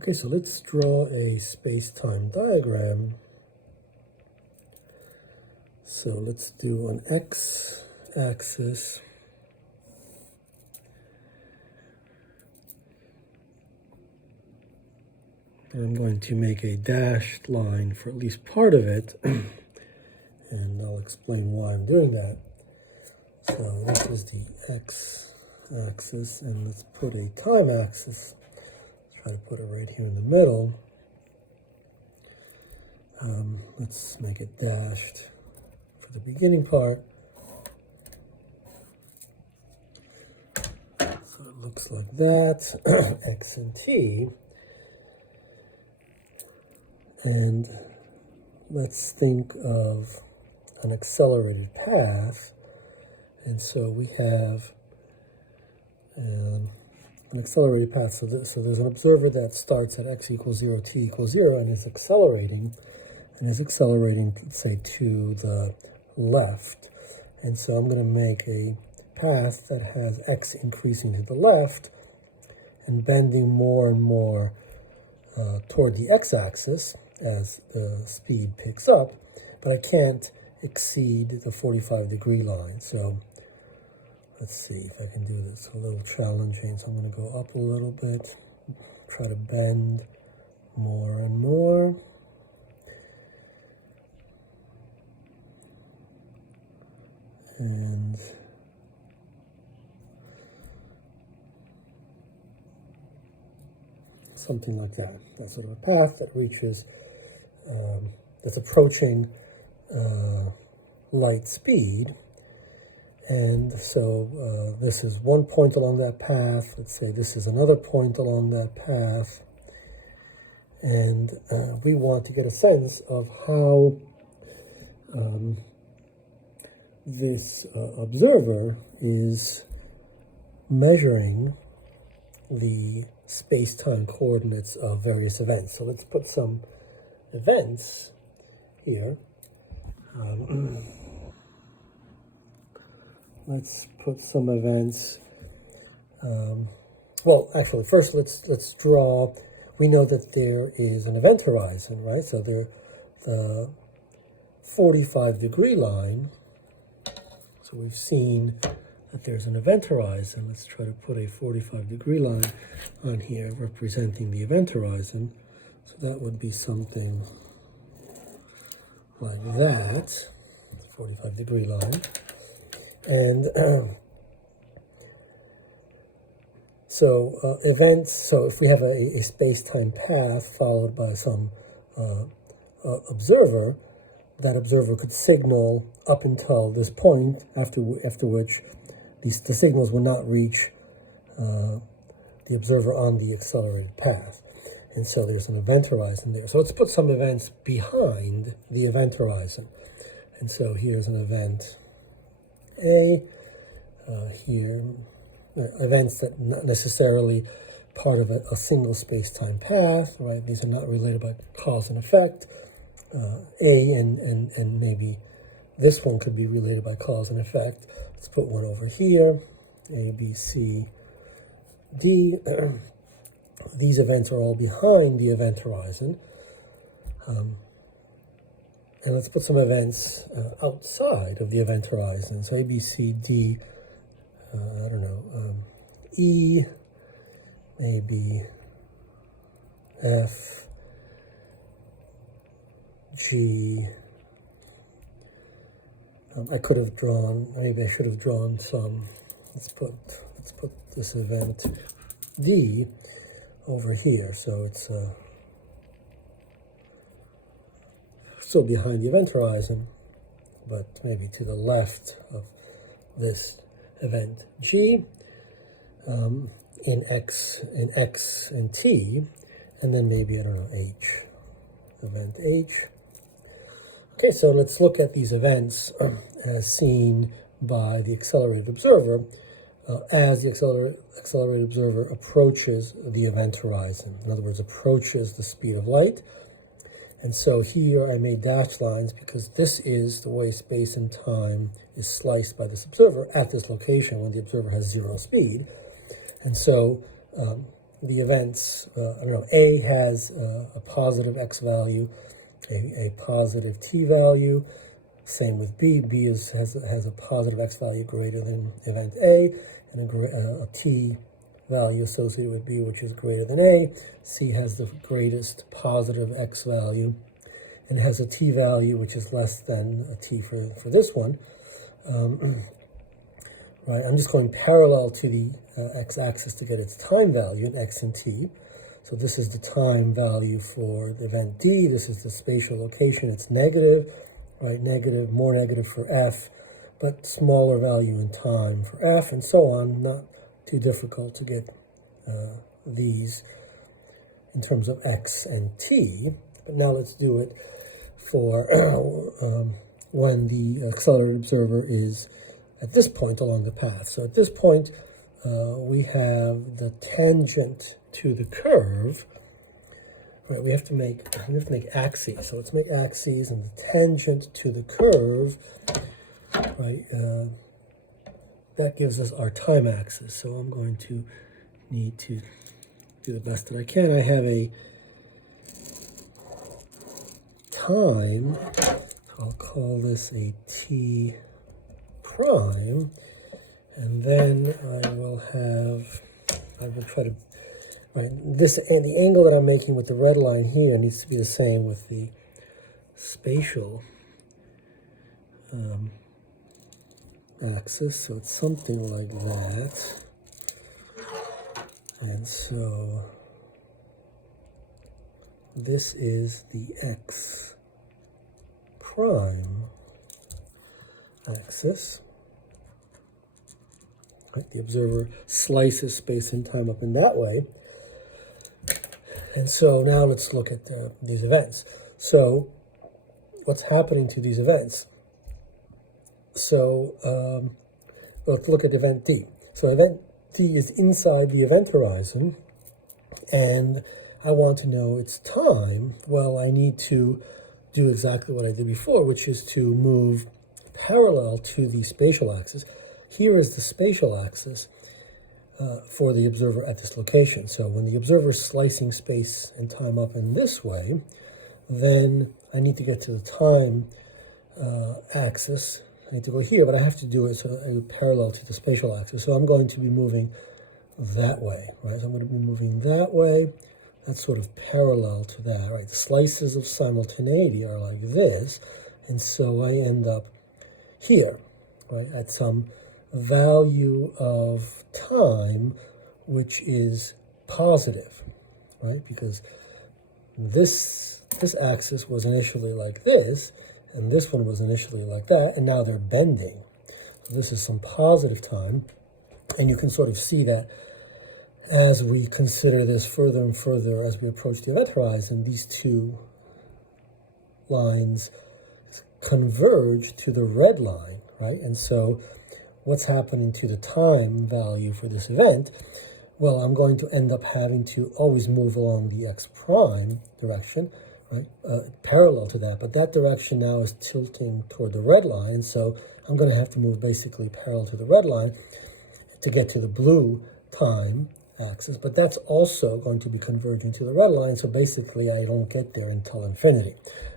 Okay, so let's draw a space-time diagram. So let's do an x-axis. I'm going to make a dashed line for at least part of it, and I'll explain why I'm doing that. So this is the x-axis, and let's put a time axis. Try to put it right here in the middle. Let's make it dashed for the beginning part. So it looks like that, x and t. And let's think of an accelerated path. And so we have an accelerated path. So there's an observer that starts at x equals 0, t equals 0, and is accelerating, say, to the left. And so I'm going to make a path that has x increasing to the left and bending more and more toward the x-axis as the speed picks up, but I can't exceed the 45-degree line. So let's see if I can do this. A little challenging, so I'm going to go up a little bit, try to bend more and more. And something like that. That sort of a path that reaches, that's approaching light speed. And so this is one point along that path. Let's say this is another point along that path. And we want to get a sense of how this observer is measuring the space-time coordinates of various events. So let's put some events here. Let's put some events. Well, actually, first let's draw. We know that there is an event horizon, right? So the 45-degree line. So we've seen that there's an event horizon. Let's try to put a 45-degree line on here representing the event horizon. So that would be something like that, 45-degree line. And so events, so if we have a space-time path followed by some observer, that observer could signal up until this point, after which the signals will not reach the observer on the accelerated path. And so there's an event horizon there. So let's put some events behind the event horizon. And so here's an event A, here, events that not necessarily part of a single space-time path, right? These are not related by cause and effect. A and maybe this one could be related by cause and effect. Let's put one over here, A, B, C, D. These events are all behind the event horizon. And let's put some events outside of the event horizon. So A, B, C, D, I don't know, E, maybe F, G. I could have drawn, maybe I should have drawn some. Let's put this event D over here. So it's still behind the event horizon, but maybe to the left of this event G, in X and T, and then maybe, I don't know, H, event H. Okay, so let's look at these events as seen by the accelerated observer as the accelerated observer approaches the event horizon. In other words, approaches the speed of light. And so here I made dashed lines because this is the way space and time is sliced by this observer at this location when the observer has 0 speed. And so the events, A has a positive x value, a positive t value. Same with B. B has a positive x value greater than event A, and a t value associated with B, which is greater than A. C has the greatest positive x value, and has a t value which is less than a t for this one. Right, I'm just going parallel to the x-axis to get its time value in x and t. So this is the time value for the event D. This is the spatial location. It's negative, right? Negative, more negative for F, but smaller value in time for F, and so on. Not too difficult to get these in terms of x and t. But now let's do it for when the accelerated observer is at this point along the path. So at this point, we have the tangent to the curve. Right, we have to make axes. So let's make axes, and the tangent to the curve, right? That gives us our time axis. So I'm going to need to do the best that I can. I have a time. I'll call this a t prime, and then I will try to, right, this, and the angle that I'm making with the red line here needs to be the same with the spatial axis, so it's something like that. And so this is the x prime axis. Right, the observer slices space and time up in that way. And so now let's look at these events. So what's happening to these events? So let's look at event D. So event D is inside the event horizon, and I want to know its time. Well, I need to do exactly what I did before, which is to move parallel to the spatial axis. Here is the spatial axis for the observer at this location. So when the observer is slicing space and time up in this way, then I need to get to the time axis. I need to go here, but I have to do it so parallel to the spatial axis. So I'm going to be moving that way, right? So I'm going to be moving that way. That's sort of parallel to that, right? The slices of simultaneity are like this, and so I end up here, right, at some value of time which is positive, right? Because this axis was initially like this, and this one was initially like that, and now they're bending. So this is some positive time, and you can sort of see that as we consider this further and further as we approach the event horizon, these two lines converge to the red line, right? And so what's happening to the time value for this event? Well, I'm going to end up having to always move along the x prime direction, right, parallel to that. But that direction now is tilting toward the red line, and so I'm going to have to move basically parallel to the red line to get to the blue time axis. But that's also going to be converging to the red line, so basically I don't get there until infinity.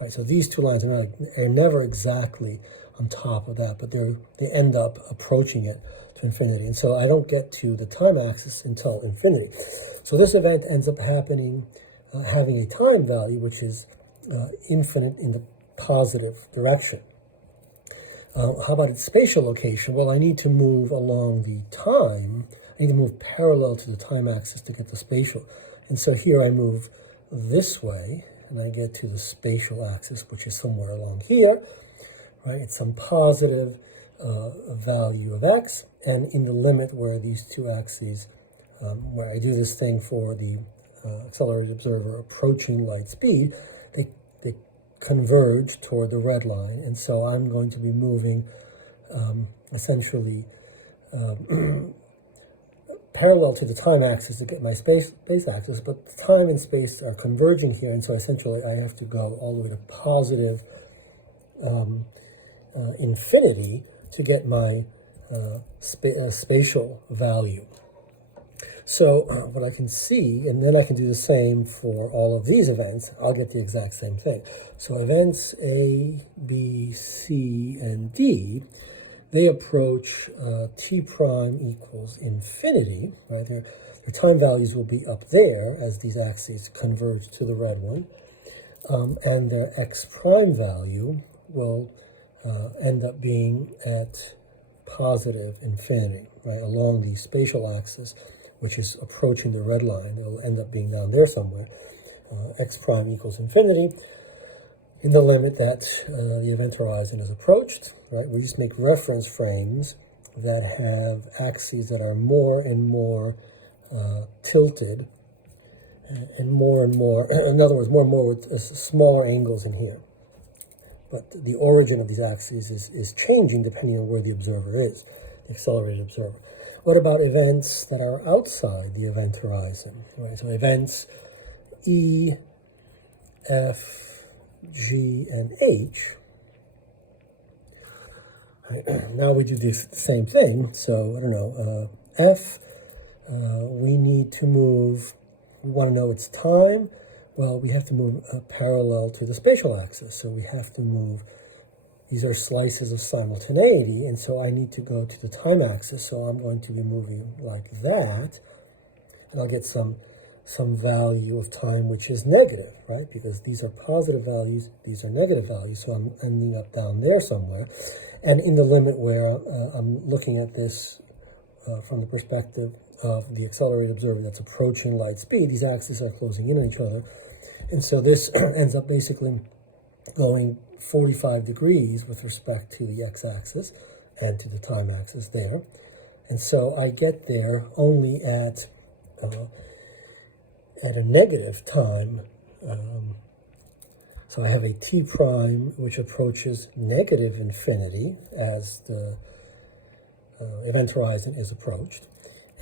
Right, so these two lines are never exactly on top of that, but they end up approaching it to infinity. And so I don't get to the time axis until infinity. So this event ends up happening, having a time value which is infinite in the positive direction. How about its spatial location? Well, I need to move along the time. I need to move parallel to the time axis to get the spatial. And so here I move this way, and I get to the spatial axis, which is somewhere along here, right? It's some positive value of x, and in the limit where these two axes, where I do this thing for the accelerated observer approaching light speed, they converge toward the red line. And so I'm going to be moving essentially parallel to the time axis to get my space axis, but the time and space are converging here, and so essentially I have to go all the way to positive infinity to get my spatial value. So what I can see, and then I can do the same for all of these events, I'll get the exact same thing. So events A, B, C, and D, they approach t prime equals infinity, right? Their time values will be up there as these axes converge to the red one, and their x prime value will end up being at positive infinity, right, along the spatial axis, which is approaching the red line. It'll end up being down there somewhere. X prime equals infinity in the limit that the event horizon is approached, right? We just make reference frames that have axes that are more and more tilted and more, in other words, more and more with smaller angles in here. But the origin of these axes is changing depending on where the observer is, the accelerated observer. What about events that are outside the event horizon? Right? So events E, F, G, and H. Right? Now we do the same thing. So, I don't know, F, we need to move, we want to know its time. Well, we have to move parallel to the spatial axis. So we have to move, these are slices of simultaneity, and so I need to go to the time axis. So I'm going to be moving like that, and I'll get some value of time which is negative, right? Because these are positive values, these are negative values, so I'm ending up down there somewhere. And in the limit where I'm looking at this from the perspective of the accelerated observer that's approaching light speed, these axes are closing in on each other. And so this ends up basically going 45 degrees with respect to the x-axis and to the time axis there. And so I get there only at a negative time. So I have a t prime which approaches negative infinity as the event horizon is approached.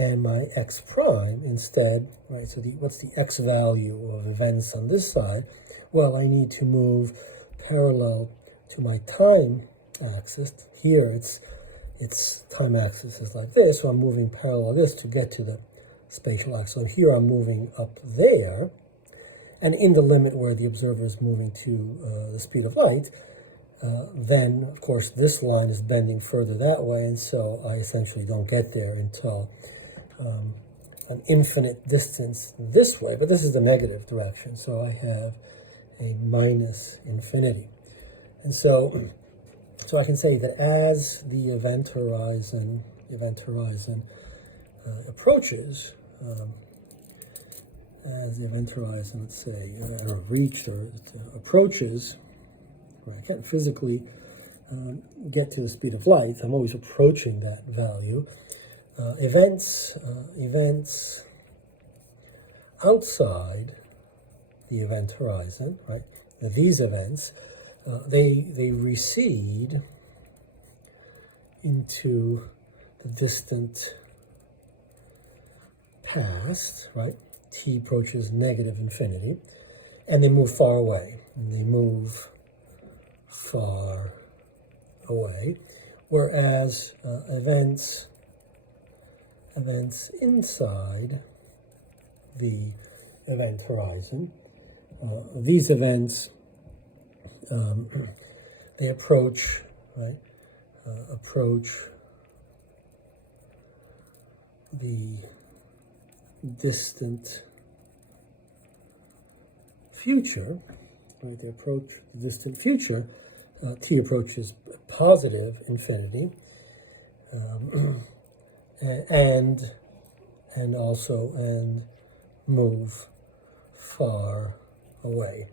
And my x prime instead, right, so what's the x value of events on this side? Well, I need to move parallel to my time axis. Here its time axis is like this, so I'm moving parallel to this to get to the spatial axis. So here I'm moving up there, and in the limit where the observer is moving to the speed of light, then of course this line is bending further that way, and so I essentially don't get there until an infinite distance this way, but this is the negative direction, so I have a minus infinity. And so I can say that as the event horizon approaches, as the event horizon, let's say, reached or approaches, right, I can't physically get to the speed of light. I'm always approaching that value. Events outside the event horizon, right? These events, they recede into the distant past, right? T approaches negative infinity, and they move far away. And they move far away, whereas events inside the event horizon, these events, they approach, right? Approach the distant future, right? They approach the distant future. T approaches positive infinity, and move far away.